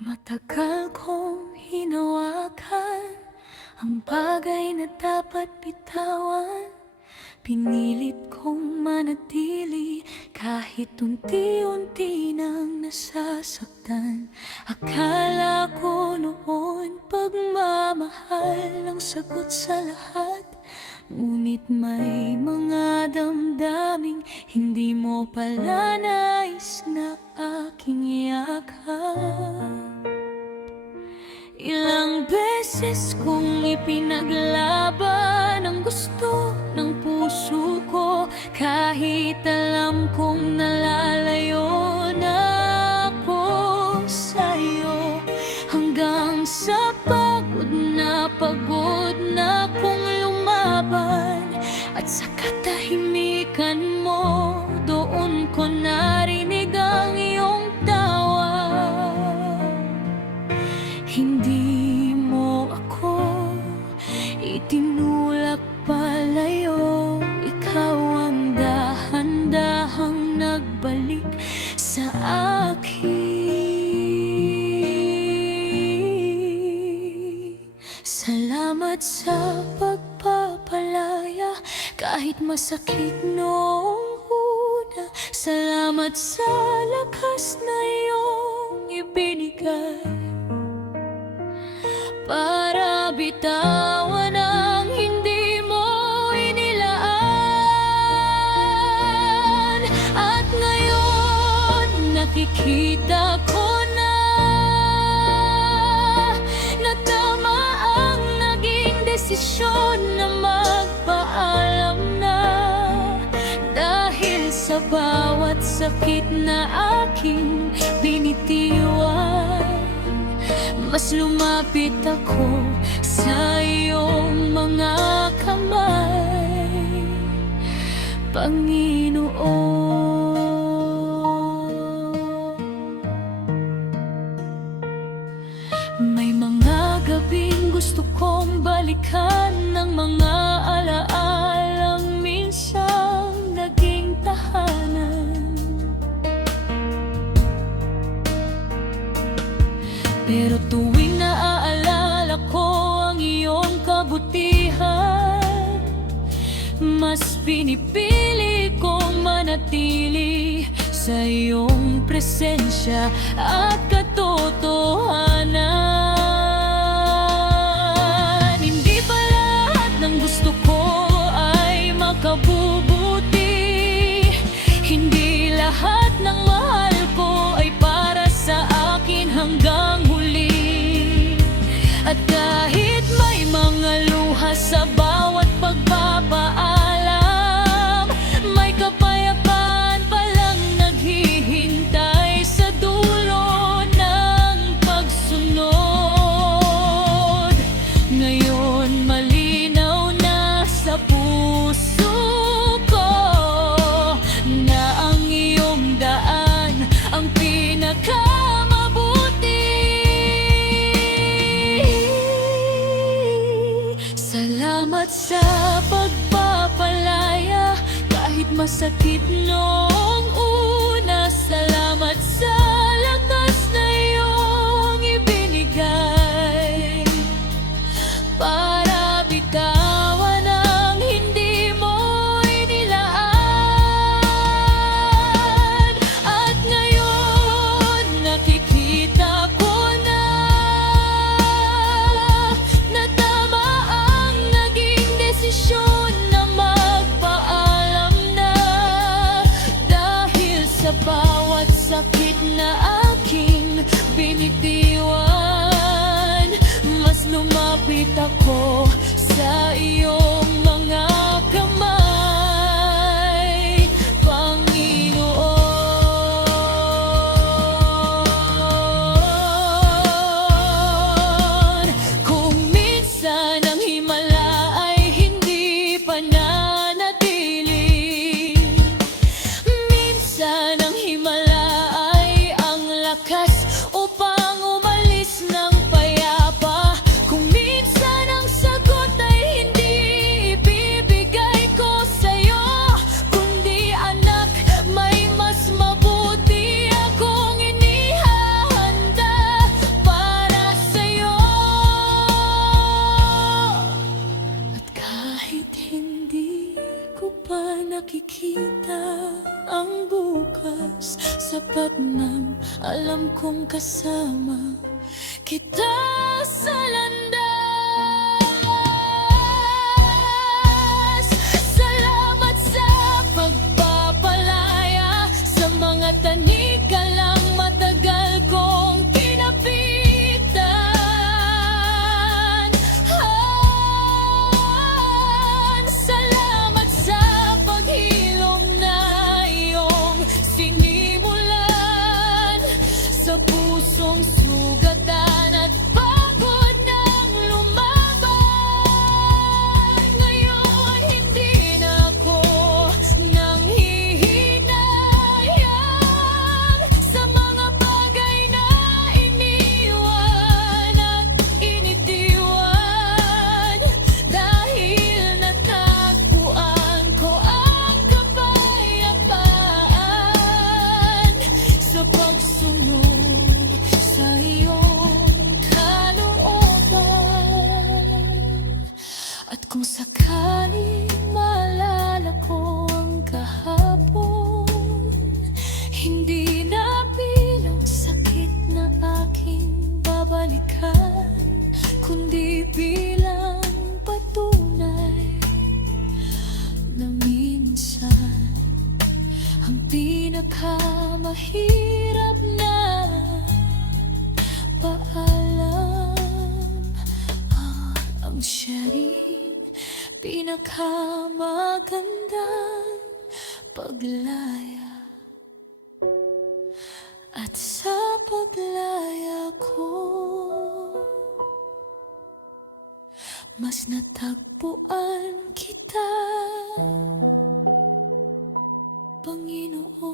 Matagal kong hinawakan ang bagay na dapat bitawan. Pinilit kong manatili kahit unti-unti nang nasasaktan. Akala ko noon pagmamahal ang sagot sa lahat. Ngunit may mga damdaming hindi mo pala nais na aking yakap. Ilang beses kong ipinaglaban ang gusto ng puso ko, kahit alam kong nalalayo na ako sa'yo. Hanggang sa pagod na akong lumaban, at sa katahimikan mo, doon ko narinig ang iyong tawa. Hindi mo ako itinulak palayo, ikaw ang dahan-dahang nagbalik sa akin. Salamat sa pagpapalaya, kahit masakit noong una. Salamat sa lakas na iyong ibinigay para bitawan ang hindi mo inilaan. At ngayon nakikita ko na tama ang naging desisyon na magpaalam na. Dahil sa bawat sakit na aking binitiwan, mas lumapit ako sa iyong mga kamay, Panginoon. May mga gabing gusto kong balikan ng mga alaalang minsang naging tahanan. Pero tuwing naaalala ko ang iyong kabutihan, mas pinipili kong manatili sa iyong presensya at katotohanan. Hindi pa lahat ng gusto ko ay makabubuti. Hindi lahat ng mahal ko ay para sa akin hanggang huli. At kahit may mga luha sa bawat pagpapaalam, may kapayapaan palang naghihintay sa dulo ng pagsunod. Ngayon malinaw na sa puso ko na ang iyong daan ang pinakamabuti. Salamat sa pagpapalaya, kahit masakit noong una. Salamat sa lakas na iyong ibinigay para bitawan ang hindi mo inilaan. At ngayon nakikita ko na tama ang naging desisyon na magpaalam na. Dahil sa bawat sakit na aking binitiwan, mas lumapit ako sa iyong mga kamay, Panginoon. Kung minsan ang himala ay hindi pa nanatili, minsan ang himala ay ang lakas upang umalis ng payapa. Kung minsan ang sagot ay hindi ibibigay ko sa'yo, kundi anak, may mas mabuti akong inihahanda nang alam kong kasama kita sa landas. Salamat sa pagpapalaya, sa mga tanikalang matagal kong kinapitan. Salamat sa paghilom na iyong sinimulan, sa pusong sugatan at pagod ng lumaban. Ngayon hindi na ako nanghihinayang sa mga bagay na iniwan at initiwan, dahil natagpuan ko ang kapayapaan sa pagsunod sa iyong kalooban. At kung sakaling maalala ko ang kahapon, hindi na bilang sakit na aking babalikan, kundi bilang patunay na minsan ang pinakamahirap na paalam ang siya rin pinakamagandang paglaya. At sa paglaya ko, mas natagpuan kita, Panginoon.